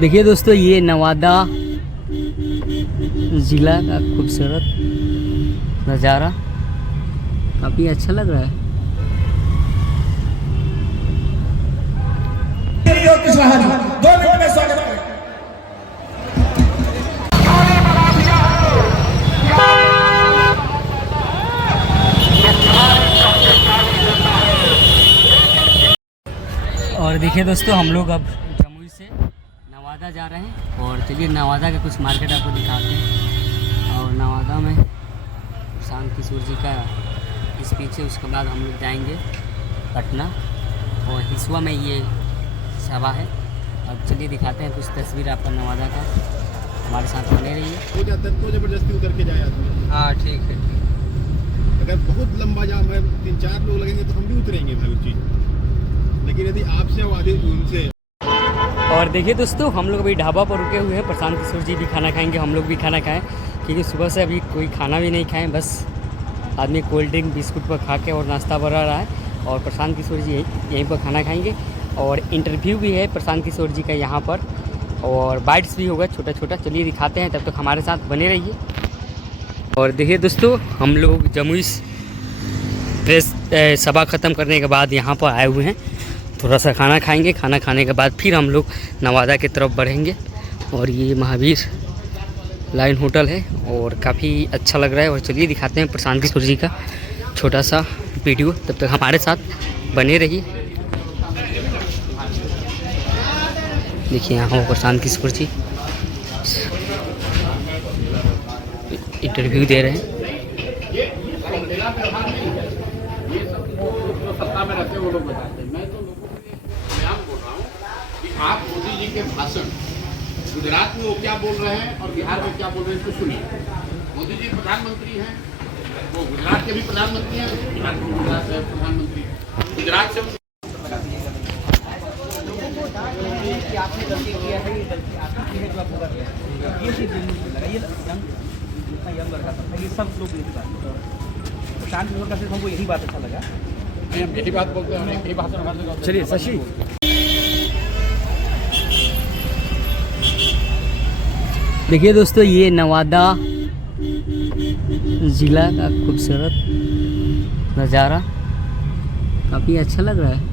देखिए दोस्तों, ये नवादा ज़िला का खूबसूरत नज़ारा काफ़ी अच्छा लग रहा है। और देखिए दोस्तों, हम लोग अब जमुई से नवादा जा रहे हैं और चलिए नवादा के कुछ मार्केट आपको दिखाते हैं। और नवादा में प्रशांत किशोर जी का स्पीच है, उसके बाद हम लोग जाएंगे पटना और हिसुआ में ये सभा है। अब चलिए दिखाते हैं कुछ तस्वीर आपका नवादा का, हमारे साथ बने रहिए। हो जाता है तो जबरदस्ती उतर के जाए आदमी। हाँ ठीक है। अगर बहुत लंबा जाम है, 3-4 लोग लगेंगे तो हम भी उतरेंगे भाई उस चीज़। लेकिन यदि आपसे वादे उनसे। और देखिए दोस्तों, हम लोग अभी ढाबा पर रुके हुए हैं। प्रशांत किशोर जी भी खाना खाएंगे, हम लोग भी खाना खाएं, क्योंकि सुबह से अभी कोई खाना भी नहीं खाएं, बस आदमी कोल्ड ड्रिंक बिस्कुट पर खा के और नाश्ता बना रहा है। और प्रशांत किशोर जी यहीं पर खाना खाएंगे और इंटरव्यू भी है प्रशांत किशोर जी का यहाँ पर, और बाइट्स भी होगा छोटा छोटा। चलिए दिखाते हैं, तब तक हमारे साथ बने रहिए। और देखिए दोस्तों, हम लोग जमुई प्रेस सभा ख़त्म करने के बाद यहाँ पर आए हुए हैं। थोड़ा सा खाना खाएंगे, खाना खाने के बाद फिर हम लोग नवादा की तरफ बढ़ेंगे। और ये महावीर लाइन होटल है और काफ़ी अच्छा लग रहा है। और चलिए दिखाते हैं प्रशांत किशोर जी का छोटा सा वीडियो, तब तक हमारे साथ बने रहिए। देखिए यहाँ हो प्रशांत किशोर जी इंटरव्यू दे रहे हैं। सत्ता में रहते वो लोग बताते हैं। मैं तो लोगों के लिए बयान बोल रहा हूँ कि आप मोदी जी के भाषण गुजरात में वो क्या बोल रहे हैं और बिहार में क्या बोल रहे हैं, इसको सुनिए। मोदी जी प्रधानमंत्री हैं, वो गुजरात के भी प्रधानमंत्री हैं, बिहार के गुजरात के प्रधानमंत्री हैं। गुजरात से आपने गलती किया है, ये गलती आपकी है जो आप कर रहे हैं। ये चीज़ लगा, ये यंग लड़का था, ये सब लोग यही बात प्रशांत किशोर का सिर्फ हमको यही बात अच्छा लगा। हम यही बात बोलते हैं, यही भाषण। चलिए शशि। देखिए दोस्तों, ये नवादा ज़िला का खूबसूरत नज़ारा काफ़ी अच्छा लग रहा है।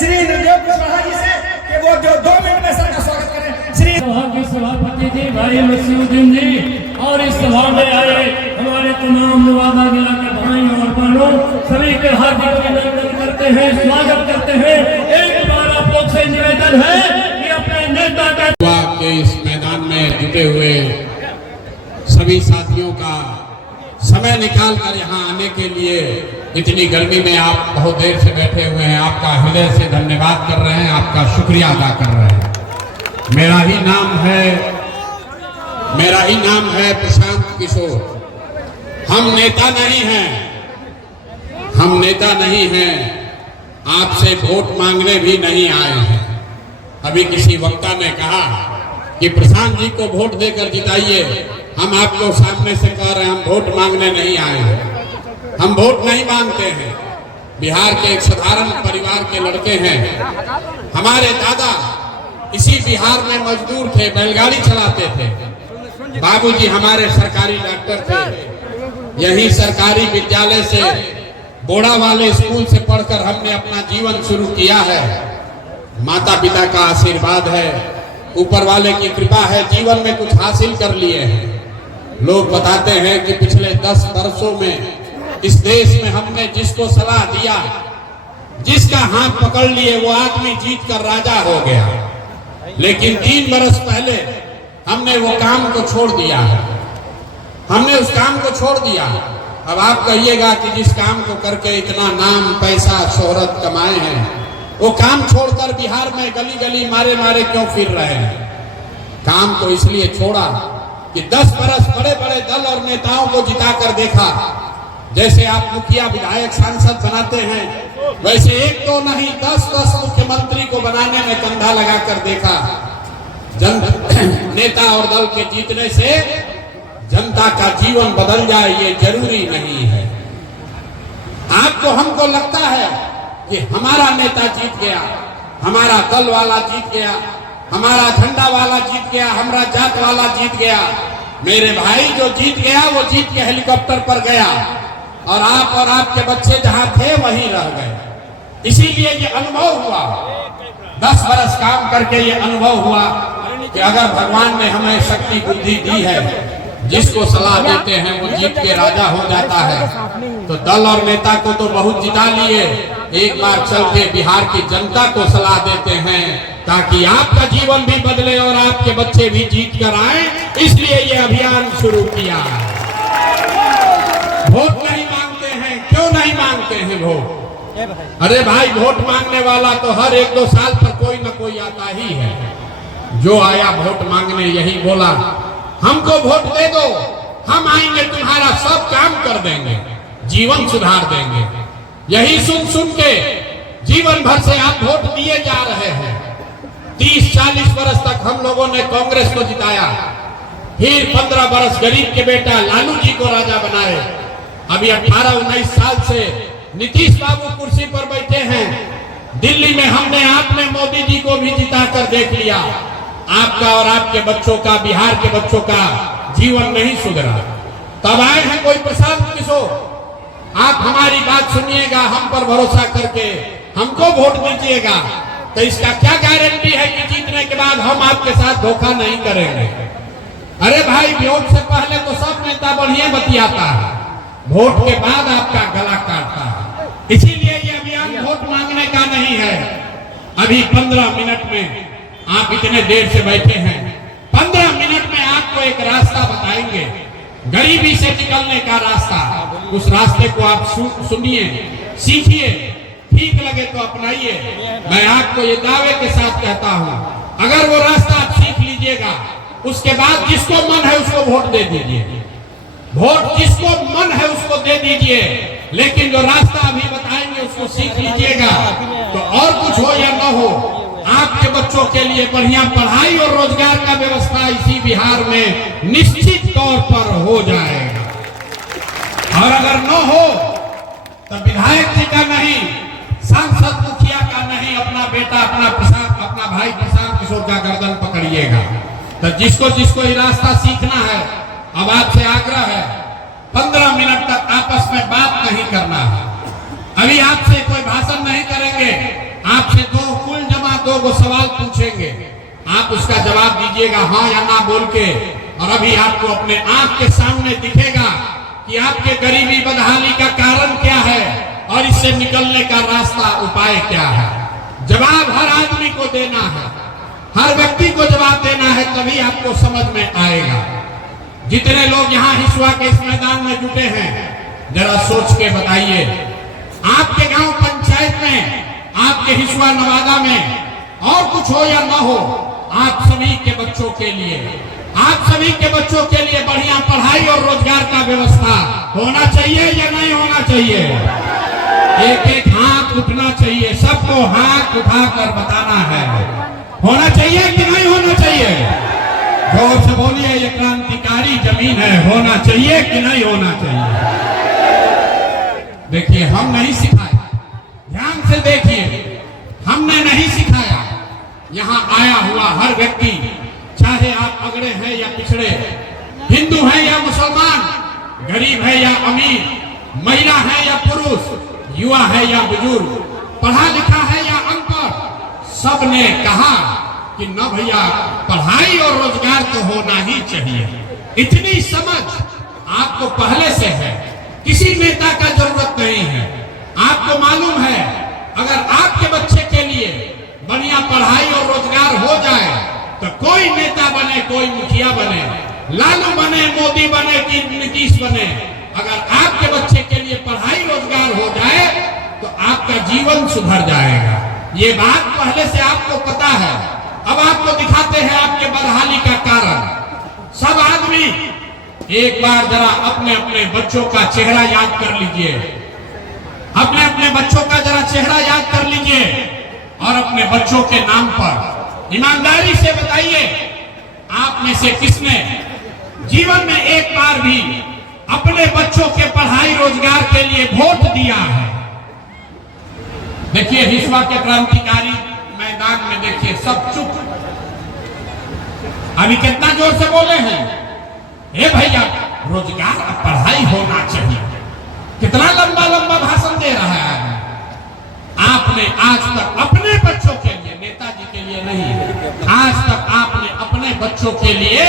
श्री निर्देव कुशवाहा जी से कि वो जो 2 मिनट में सर का स्वागत करें। श्री सभा के सभापति जी भाई मसीउद्दीन जी और इस सभा में आए हमारे तमाम नवादा जिला के भाई और बहनों, सभी के हार्दिक अभिनंदन करते हैं, स्वागत करते हैं। एक बार आप लोग से निवेदन है कि अपने नेता के इस मैदान में जुटे हुए सभी साथियों का समय निकाल कर यहाँ आने के लिए, इतनी गर्मी में आप बहुत देर से बैठे हुए हैं, आपका हृदय से धन्यवाद कर रहे हैं, आपका शुक्रिया अदा कर रहे हैं। मेरा ही नाम है प्रशांत किशोर। हम नेता नहीं हैं, आपसे वोट मांगने भी नहीं आए हैं। अभी किसी वक्ता ने कहा कि प्रशांत जी को वोट देकर जिताइए। हम आपको सामने से कह रहे हैं, हम वोट मांगने नहीं आए हैं, हम वोट नहीं मांगते हैं। बिहार के एक साधारण परिवार के लड़के हैं। हमारे दादा इसी बिहार में मजदूर थे, बैलगाड़ी चलाते थे। बाबूजी हमारे सरकारी डॉक्टर थे। यही सरकारी विद्यालय से बोड़ा वाले स्कूल से पढ़कर हमने अपना जीवन शुरू किया है। माता पिता का आशीर्वाद है, ऊपर वाले की कृपा है, जीवन में कुछ हासिल कर लिए हैं। लोग बताते हैं कि पिछले 10 वर्षों में इस देश में हमने जिसको सलाह दिया, जिसका हाथ पकड़ लिए, वो आदमी जीत कर राजा हो गया। लेकिन 3 बरस पहले हमने वो काम को छोड़ दिया है, हमने उस काम को छोड़ दिया। अब आप कहिएगा कि जिस काम को करके इतना नाम पैसा शोहरत कमाए हैं, वो काम छोड़कर बिहार में गली गली मारे मारे क्यों फिर रहे हैं? काम तो इसलिए छोड़ा कि 10 बरस बड़े बड़े दल और नेताओं को जिताकर देखा। जैसे आप मुखिया विधायक सांसद बनाते हैं, वैसे एक तो नहीं 10-10 मुख्यमंत्री को बनाने में कंधा लगाकर देखा। नेता और दल के जीतने से जनता का जीवन बदल जाए ये जरूरी नहीं है। आपको हमको लगता है कि हमारा नेता जीत गया, हमारा दल वाला जीत गया, हमारा झंडा वाला जीत गया, हमारा जात वाला जीत गया। मेरे भाई, जो जीत गया वो जीत के हेलीकॉप्टर पर गया और आप और आपके बच्चे जहां थे वहीं रह गए। इसीलिए ये अनुभव हुआ, 10 बरस काम करके ये अनुभव हुआ कि अगर भगवान ने हमें शक्ति बुद्धि दी है, जिसको सलाह देते हैं वो जीत के राजा हो जाता है। तो दल और नेता को तो बहुत जिता लिए, एक बार चल के बिहार की जनता को सलाह देते हैं ताकि आपका जीवन भी बदले और आपके बच्चे भी जीत कर आए। इसलिए ये अभियान शुरू किया। वोट नहीं मांगते हैं, क्यों नहीं मांगते हैं वोट? अरे भाई, वोट मांगने वाला तो हर 1-2 साल पर कोई न कोई आता ही है। जो आया वोट मांगने यही बोला, हमको वोट दे दो, हम आएंगे तुम्हारा सब काम कर देंगे, जीवन सुधार देंगे। यही सुन सुन के जीवन भर से आप वोट दिए जा रहे हैं। 30-40 वर्ष तक हम लोगों ने कांग्रेस को जिताया, फिर 15 वर्ष गरीब के बेटा लालू जी को राजा बनाए। अभी 18-19 साल से नीतीश बाबू कुर्सी पर बैठे हैं। दिल्ली में हमने आपने मोदी जी को भी जिता कर देख लिया। आपका और आपके बच्चों का, बिहार के बच्चों का जीवन नहीं सुधरा। तब आए हैं कोई प्रशांत किशोर। आप हमारी बात सुनिएगा, हम पर भरोसा करके हमको वोट दीजिएगा, तो इसका क्या गारंटी है कि जीतने के बाद हम आपके साथ धोखा नहीं करेंगे? अरे भाई, वोट से पहले तो सब नेता बढ़िया बतियाता है, वोट के बाद आपका गला काटता है। इसीलिए ये अभियान वोट मांगने का नहीं है। अभी 15 मिनट में आप इतने देर से बैठे हैं, 15 मिनट में आपको एक रास्ता बताएंगे, गरीबी से निकलने का रास्ता। उस रास्ते को आप सुनिए, सीखिए, ठीक लगे तो अपनाइए। मैं आपको ये दावे के साथ कहता हूं, अगर वो रास्ता आप सीख लीजिएगा, उसके बाद जिसको मन है उसको वोट दे दीजिए। वोट जिसको मन है उसको दे दीजिए, लेकिन जो रास्ता अभी बताएंगे उसको सीख लीजिएगा। तो और कुछ हो या न हो, आपके बच्चों के लिए बढ़िया पढ़ाई और रोजगार का व्यवस्था इसी बिहार में निश्चित तौर पर हो जाएगा। और अगर न हो तो विधायक जी का नहीं, सांसद मुखिया का नहीं, अपना बेटा, अपना भाई प्रशांत किशोर का गर्दन पकड़िएगा। तो जिसको जिसको ये रास्ता सीखना है, अब आपसे आग्रह है, 15 मिनट तक आपस में बात नहीं करना है। अभी आपसे कोई भाषण नहीं करेंगे, आपसे दो सवाल पूछेंगे, आप उसका जवाब दीजिएगा हाँ या ना बोल के। और अभी आपको अपने आंख के सामने दिखेगा कि आपके गरीबी बदहाली का कारण क्या है और इससे निकलने का रास्ता, उपाय क्या है। जवाब हर आदमी को देना है, हर व्यक्ति को जवाब देना है, तभी आपको समझ में आएगा। जितने लोग यहाँ हिसुआ के इस मैदान में जुटे हैं, जरा सोच के बताइए, आपके गांव पंचायत में, आपके हिसुआ नवादा में और कुछ हो या ना हो, आप सभी के बच्चों के लिए, आप सभी के बच्चों के लिए बढ़िया पढ़ाई और रोजगार का व्यवस्था होना चाहिए या नहीं होना चाहिए? एक एक हाथ उठना चाहिए, सबको हाथ उठाकर बताना है, होना चाहिए कि नहीं होना चाहिए? जोर से बोलिए, ये क्रांतिकारी जमीन है, होना चाहिए कि नहीं होना चाहिए? देखिए, हम नहीं सिखाए, ध्यान से देखिए, हमने नहीं सिखाया। यहाँ आया हुआ हर व्यक्ति, चाहे आप अगड़े हैं या पिछड़े, हिंदू हैं या मुसलमान, गरीब है या अमीर, महिला है या पुरुष, युवा है या बुजुर्ग, पढ़ा लिखा है या अनपढ़, सबने कहा कि न भैया, पढ़ाई और रोजगार तो होना ही चाहिए। इतनी समझ आपको पहले से है, किसी नेता का जरूरत नहीं है। आपको मालूम है, अगर आपके बच्चे के लिए बढ़िया पढ़ाई और रोजगार हो जाए तो कोई नेता बने, कोई मुखिया बने, लालू बने, मोदी बने कि नीतीश बने, अगर आपके आपके बच्चे के लिए पढ़ाई रोजगार हो जाए तो आपका जीवन सुधर जाएगा। ये बात पहले से आपको पता है। अब आपको दिखाते हैं आपके बदहाली का कारण। सब आदमी एक बार जरा अपने अपने बच्चों का चेहरा याद कर लीजिए, अपने अपने बच्चों का जरा चेहरा याद कर लीजिए और अपने बच्चों के नाम पर ईमानदारी से बताइए, आप में से किसने जीवन में एक बार भी अपने बच्चों के पढ़ाई रोजगार के लिए वोट दिया है? देखिए हिस्वा के क्रांतिकारी मैदान में देखिए सब चुप। अभी कितना जोर से बोले हैं, हे भैया रोजगार और पढ़ाई होना चाहिए। कितना लंबा लंबा भाषण दे रहा है। आपने आज तक अपने बच्चों के लिए, नेताजी के लिए नहीं, आज तक आपने अपने बच्चों के लिए,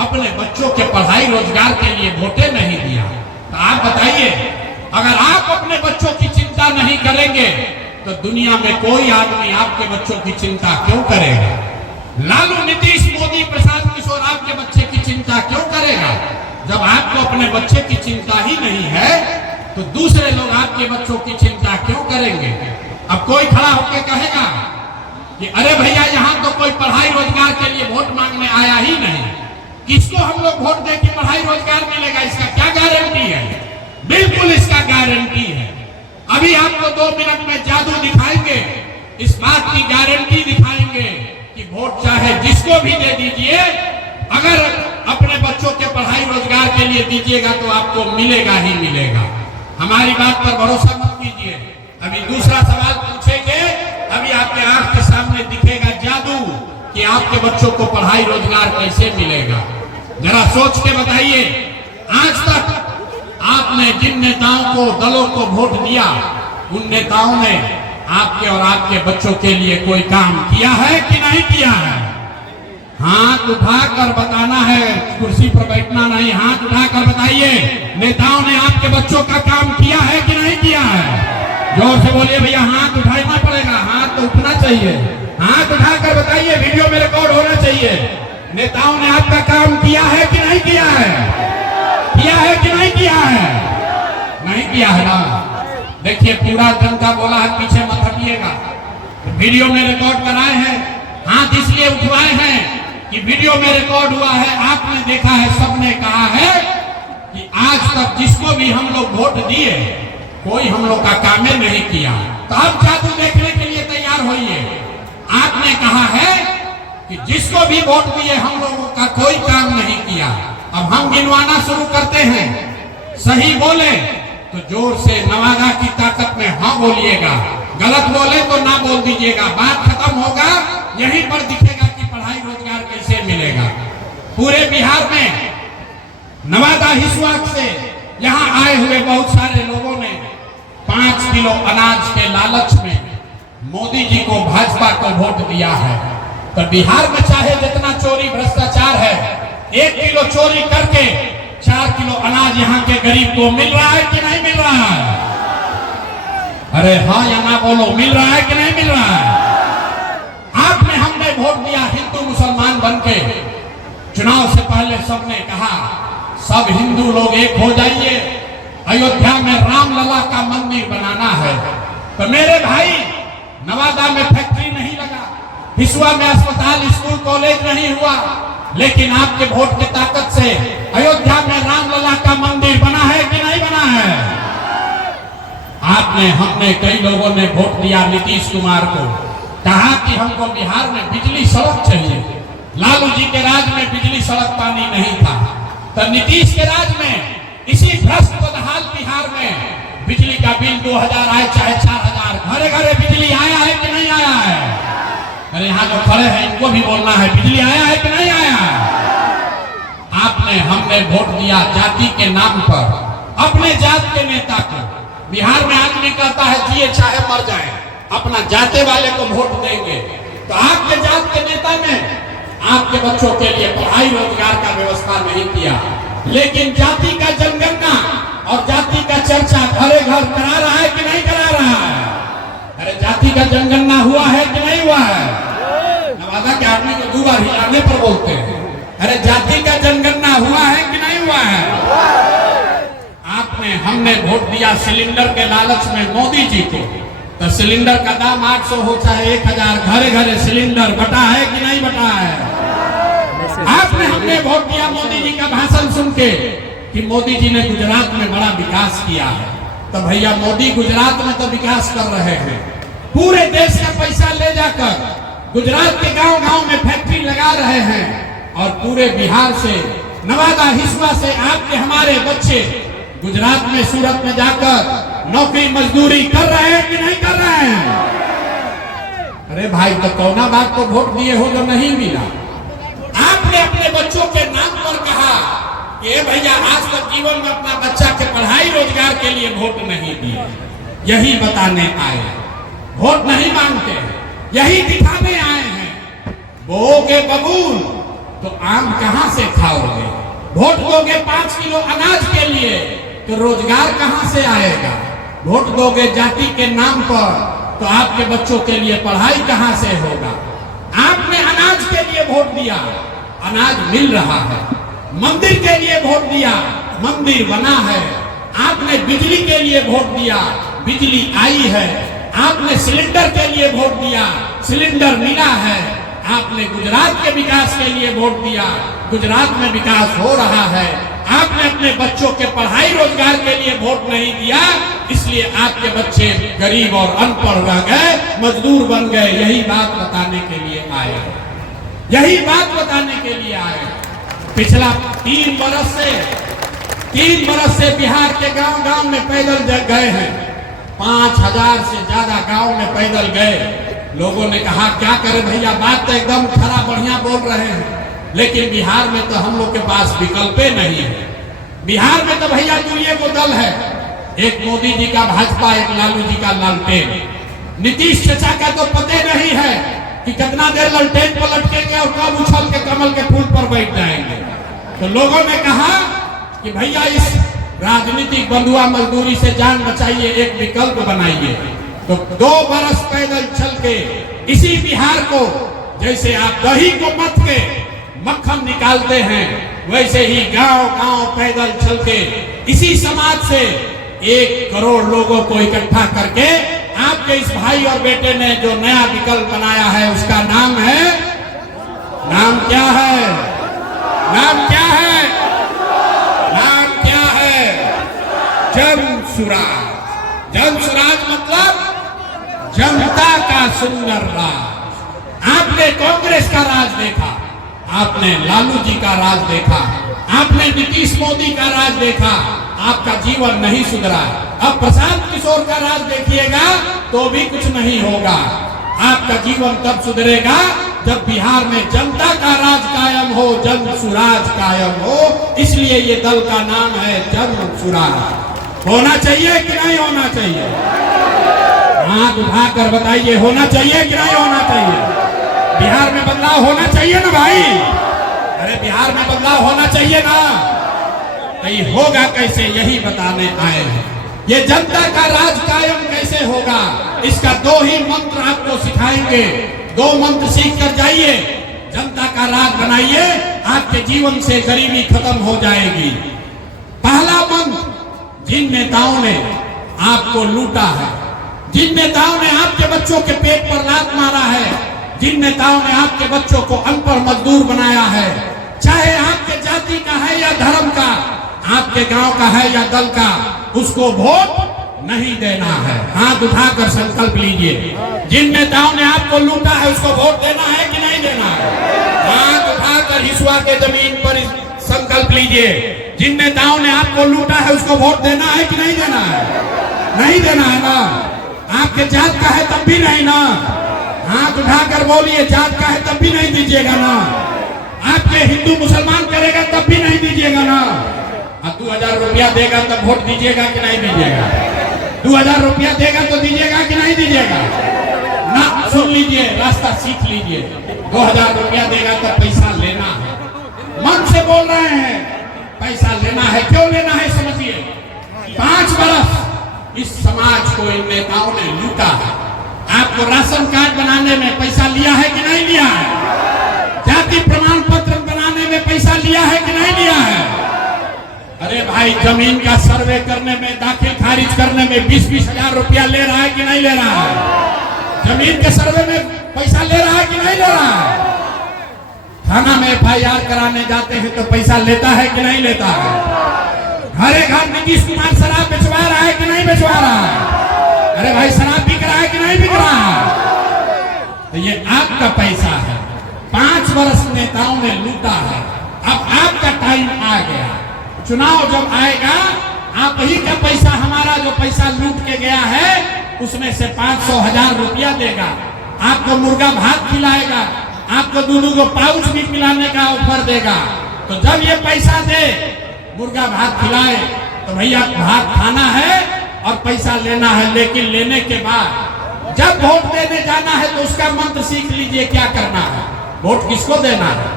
अपने बच्चों के पढ़ाई रोजगार के लिए वोटे नहीं दिया। तो आप बताइए, अगर आप अपने बच्चों की चिंता नहीं करेंगे तो दुनिया में कोई आदमी आपके बच्चों की चिंता क्यों करेगा? लालू, नीतीश, मोदी, प्रशांत किशोर आपके बच्चे की चिंता क्यों करेगा? जब आपको अपने बच्चे की चिंता ही नहीं है तो दूसरे लोग आपके बच्चों की चिंता क्यों करेंगे? अब कोई खड़ा होकर कहेगा कि अरे भैया यहाँ तो कोई पढ़ाई रोजगार के लिए वोट मांगने आया ही नहीं, किसको हम लोग वोट दे के पढ़ाई रोजगार मिलेगा? इसका क्या गारंटी है? बिल्कुल इसका गारंटी है। अभी आपको 2 मिनट में जादू दिखाएंगे, इस बात की गारंटी दिखाएंगे कि वोट चाहे जिसको भी दे दीजिए, अगर अपने बच्चों के पढ़ाई रोजगार के लिए दीजिएगा तो आपको मिलेगा ही मिलेगा। हमारी बात पर भरोसा मत कीजिए। अभी दूसरा सवाल पूछेंगे, अभी आपके आंख के सामने दिखेगा जादू कि आपके बच्चों को पढ़ाई रोजगार कैसे मिलेगा। जरा सोच के बताइए, आज तक आपने जिन नेताओं को, दलों को वोट दिया, उन नेताओं ने आपके और आपके बच्चों के लिए कोई काम किया है कि नहीं किया है? हाथ उठाकर बताना है, कुर्सी पर बैठना नहीं, हाथ उठाकर बताइए, नेताओं ने आपके बच्चों का काम किया है कि नहीं किया है? जोर से बोलिए भैया, हाथ उठाना पड़ेगा, हाथ तो उठना चाहिए। हाथ उठाकर बताइए, वीडियो में रिकॉर्ड होना चाहिए। नेताओं ने आपका काम किया है कि नहीं किया है? किया है कि नहीं किया है? नहीं किया है ना। देखिए पूरा जनता बोला है, पीछे मत हटिएगा। वीडियो में रिकॉर्ड कराए हैं, हाथ इसलिए उठवाए हैं कि वीडियो में रिकॉर्ड हुआ है, आपने देखा है, सबने कहा है कि आज तक जिसको भी हम लोग वोट दिए कोई हम लोग का काम नहीं किया। तो अब जादू देखने के लिए तैयार होइए। आपने कहा है कि जिसको भी वोट दिए हम लोगों का कोई काम नहीं किया। अब हम गिनवाना शुरू करते हैं, सही बोले तो जोर से नवादा की ताकत में हाँ बोलिएगा, गलत बोले तो ना बोल दीजिएगा। बात खत्म होगा, यहीं पर दिखेगा कि पढ़ाई रोजगार कैसे मिलेगा। पूरे बिहार में नवादा हिस्सा से यहाँ आए हुए बहुत सारे लोगों ने 5 किलो अनाज के लालच में मोदी जी को, भाजपा को वोट दिया है। तो बिहार में चाहे जितना चोरी भ्रष्टाचार है, 1 किलो चोरी करके 4 किलो अनाज यहाँ के गरीब को मिल रहा है कि नहीं मिल रहा है? अरे हाँ या ना बोलो, मिल रहा है कि नहीं मिल रहा है? आपने, हमने वोट दिया हिंदू मुसलमान बनके। चुनाव से पहले सबने कहा सब हिंदू लोग एक हो जाइए, अयोध्या में रामलला का मंदिर बनाना है। तो मेरे भाई, नवादा में फैक्ट्री नहीं लगा, हिस्सा में अस्पताल, स्कूल, कॉलेज नहीं हुआ, लेकिन आपके वोट की ताकत से अयोध्या में रामलला का मंदिर बना है कि नहीं बना है? आपने, हमने, कई लोगों ने वोट दिया नीतीश कुमार को, कहा कि हमको बिहार में बिजली सड़क चाहिए। लालू जी के राज में बिजली सड़क पानी नहीं था, तो नीतीश के राज में इसी भ्रष्ट बदहाल बिहार में बिजली का बिल 2000 आए चाहे 4000, घरे घरे बिजली आया है कि नहीं आया है? अरे यहाँ जो खड़े हैं इनको भी बोलना है, बिजली आया है कि नहीं आया है? आपने, हमने वोट दिया जाति के नाम पर, अपने जात के नेता को। बिहार में आदमी कहता है जिए चाहे मर जाए, अपना जाते वाले को वोट देंगे। तो आपके जात के नेता ने आपके बच्चों के लिए पढ़ाई रोजगार का व्यवस्था नहीं किया, लेकिन जाति का जनगणना और जाति का चर्चा घरे घर करा रहा है कि नहीं करा रहा है? अरे जाति का जनगणना हुआ है कि नहीं हुआ है? नवादा के आदमी को 2 बार हिलाने पर बोलते हैं। अरे जाति का जनगणना हुआ है कि नहीं हुआ है? आपको आपने हमने वोट दिया सिलेंडर के लालच में मोदी जी को, तो सिलेंडर का दाम 800 हो चाहे 1000, घरे घरे सिलेंडर बटा है कि नहीं बटा है? आपने हमने वोट दिया मोदी जी का भाषण सुन के कि मोदी जी ने गुजरात में बड़ा विकास किया है। तो भैया मोदी गुजरात में तो विकास कर रहे हैं, पूरे देश का पैसा ले जाकर गुजरात के गांव गांव में फैक्ट्री लगा रहे हैं, और पूरे बिहार से, नवादा, हिस्सा से आपके हमारे बच्चे गुजरात में, सूरत में जाकर नौकरी मजदूरी कर रहे हैं कि नहीं कर रहे हैं? अरे भाई, तो कौना बात को वोट दिए हो जो नहीं मिला? आपने अपने बच्चों के नाम पर कहा कि भैया आज तक जीवन में अपना बच्चा के पढ़ाई रोजगार के लिए वोट नहीं दिए। यही बताने आए, वोट नहीं मांगते, यही दिखाने आए हैं। बोओगे बबूल तो आम कहां से खाओगे? वोट दोगे 5 किलो अनाज के लिए तो रोजगार कहां से आएगा? वोट दोगे जाति के नाम पर तो आपके बच्चों के लिए पढ़ाई कहां से होगा? आपने अनाज के लिए वोट दिया, अनाज मिल रहा है। मंदिर के लिए वोट दिया, मंदिर बना है। आपने बिजली के लिए वोट दिया, बिजली आई है। आपने सिलेंडर के लिए वोट दिया, सिलेंडर मिला है। आपने गुजरात के विकास के लिए वोट दिया, गुजरात में विकास हो रहा है। आपने अपने बच्चों के पढ़ाई रोजगार के लिए वोट नहीं दिया, इसलिए आपके बच्चे गरीब और अनपढ़ रह गए, मजदूर बन गए। यही बात बताने के लिए आए, यही बात बताने के लिए आए। पिछला 3 बरस से बिहार के गांव गांव में पैदल गए हैं। 5000 से ज्यादा गांव में पैदल गए। लोगों ने कहा क्या करें भैया, बात तो एकदम खरा बढ़िया बोल रहे हैं, लेकिन बिहार में तो हम लोग के पास विकल्पे नहीं है। बिहार में तो भैया दुनिया को दल है, एक मोदी जी का भाजपा, एक लालू जी का लालटेन। नीतीश चाचा का तो पते नहीं है कि कितना देर लालटेन पर लटकेंगे और कब उछल के कमल के फूल पर बैठ जाएंगे। तो लोगों ने कहा कि भैया इस राजनीतिक बंधुआ मजदूरी से जान बचाइए, एक विकल्प बनाइए। तो 2 बरस पैदल चल के इसी बिहार को, जैसे आप दही को मथ के मक्खन निकालते हैं, वैसे ही गांव गांव पैदल चल के इसी समाज से 1 करोड़ लोगों को इकट्ठा करके आपके इस भाई और बेटे ने जो नया विकल्प बनाया है, उसका नाम है, नाम क्या है? नाम क्या है? नाम क्या है? जन सुराज। जन सुराज मतलब जनता का सुंदर राज। आपने कांग्रेस का राज देखा, आपने लालू जी का राज देखा, आपने नीतीश मोदी का राज देखा, आपका जीवन नहीं सुधरा। अब प्रशांत किशोर का राज देखिएगा तो भी कुछ नहीं होगा। आपका जीवन तब सुधरेगा जब बिहार में जनता का राज कायम हो, जन सुराज कायम हो। इसलिए ये दल का नाम है जन सुराज। होना चाहिए कि नहीं होना चाहिए? हाथ उठाकर बताइए, होना चाहिए कि नहीं होना चाहिए? बिहार में बदलाव होना चाहिए ना भाई? अरे बिहार में बदलाव होना चाहिए ना? नहीं होगा कैसे, यही बताने आए हैं। ये जनता का राज कायम कैसे होगा, इसका 2 ही मंत्र आपको सिखाएंगे। 2 मंत्र सीख कर जाइए, जनता का राज बनाइए, आपके जीवन से गरीबी खत्म हो जाएगी। पहला मंत्र, जिन नेताओं ने आपको लूटा है, जिन नेताओं ने आपके बच्चों के पेट पर लात मारा है, जिन नेताओं ने आपके बच्चों को अनपढ़ मजदूर बनाया है, चाहे आपके जाति का है या धर्म का, आपके गांव का है या दल का, उसको वोट नहीं देना है। हाथ उठाकर संकल्प लीजिए। जिन नेताओं ने आपको लूटा है उसको वोट देना है कि नहीं देना है? हाथ उठाकर हिसुआ के जमीन पर संकल्प लीजिए। जिन नेताओं ने आपको लूटा है उसको वोट देना है कि नहीं देना है? नहीं देना है ना? आपके जात का है तब भी नहीं ना? हाथ उठाकर बोलिए, जात का है तब भी नहीं दीजिएगा ना? आपके हिंदू मुसलमान करेगा तब भी नहीं दीजिएगा ना? 2000 रुपया देगा तब वोट दीजिएगा कि नहीं दीजिएगा? 2000 रुपया देगा तो दीजिएगा कि नहीं दीजिएगा? ना, सुन लीजिए, रास्ता सीख लीजिए। 2000 रुपया देगा तब पैसा लेना है। मन से बोल रहे हैं, पैसा लेना है। क्यों लेना है समझिए। 5 बरस इस समाज को इन नेताओं ने लूटा है। आपको राशन कार्ड बनाने में पैसा लिया है कि नहीं लिया है? जाति प्रमाण पत्र बनाने में पैसा लिया है कि नहीं लिया है? अरे भाई जमीन का सर्वे करने में, दाखिल खारिज करने में 20-20 हजार रुपया ले रहा है कि नहीं ले रहा है? जमीन के सर्वे में पैसा ले रहा है कि नहीं ले रहा है? थाना में FIR कराने जाते हैं तो पैसा लेता है कि नहीं लेता है? घरे घर नीतीश कुमार शराब बेचवा रहा है कि नहीं बेचवा रहा है? अरे भाई शराब बिक रहा है कि नहीं बिक रहा है? तो ये आपका पैसा है, 5 वर्ष नेताओं ने लूटा है। अब आपका टाइम आ गया, चुनाव जब आएगा आप ही का पैसा, हमारा जो पैसा लूट के गया है उसमें से 500,000 रुपया देगा, आपको मुर्गा भात खिलाएगा, आपको दूध को पाउच भी पिलाने का ऑफर देगा। तो जब ये पैसा दे, मुर्गा भात खिलाए, तो भैया भात खाना है और पैसा लेना है। लेकिन लेने के बाद जब वोट देने जाना है तो उसका मंत्र सीख लीजिए क्या करना है। वोट किसको देना है?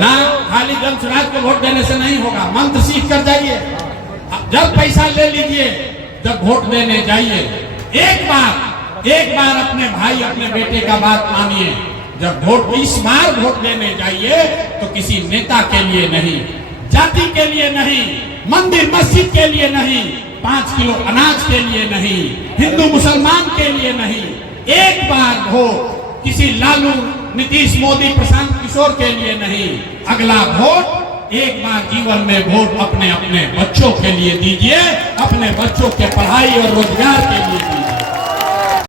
ना खाली जनसुराज को वोट देने से नहीं होगा, मंत्र सीख कर जाइए। जब पैसा ले लीजिए, जब वोट देने जाइए, एक बार अपने भाई अपने बेटे का बात मानिए। जब वोट इस बार वोट देने जाइए तो किसी नेता के लिए नहीं, जाति के लिए नहीं, मंदिर मस्जिद के लिए नहीं, 5 किलो अनाज के लिए नहीं, हिंदू मुसलमान के लिए नहीं, एक बार वोट किसी लालू, नीतीश, मोदी, प्रशांत किशोर के लिए नहीं। अगला वोट एक बार जीवन में वोट अपने अपने बच्चों के लिए दीजिए, अपने बच्चों के पढ़ाई और रोजगार के लिए दीजिए।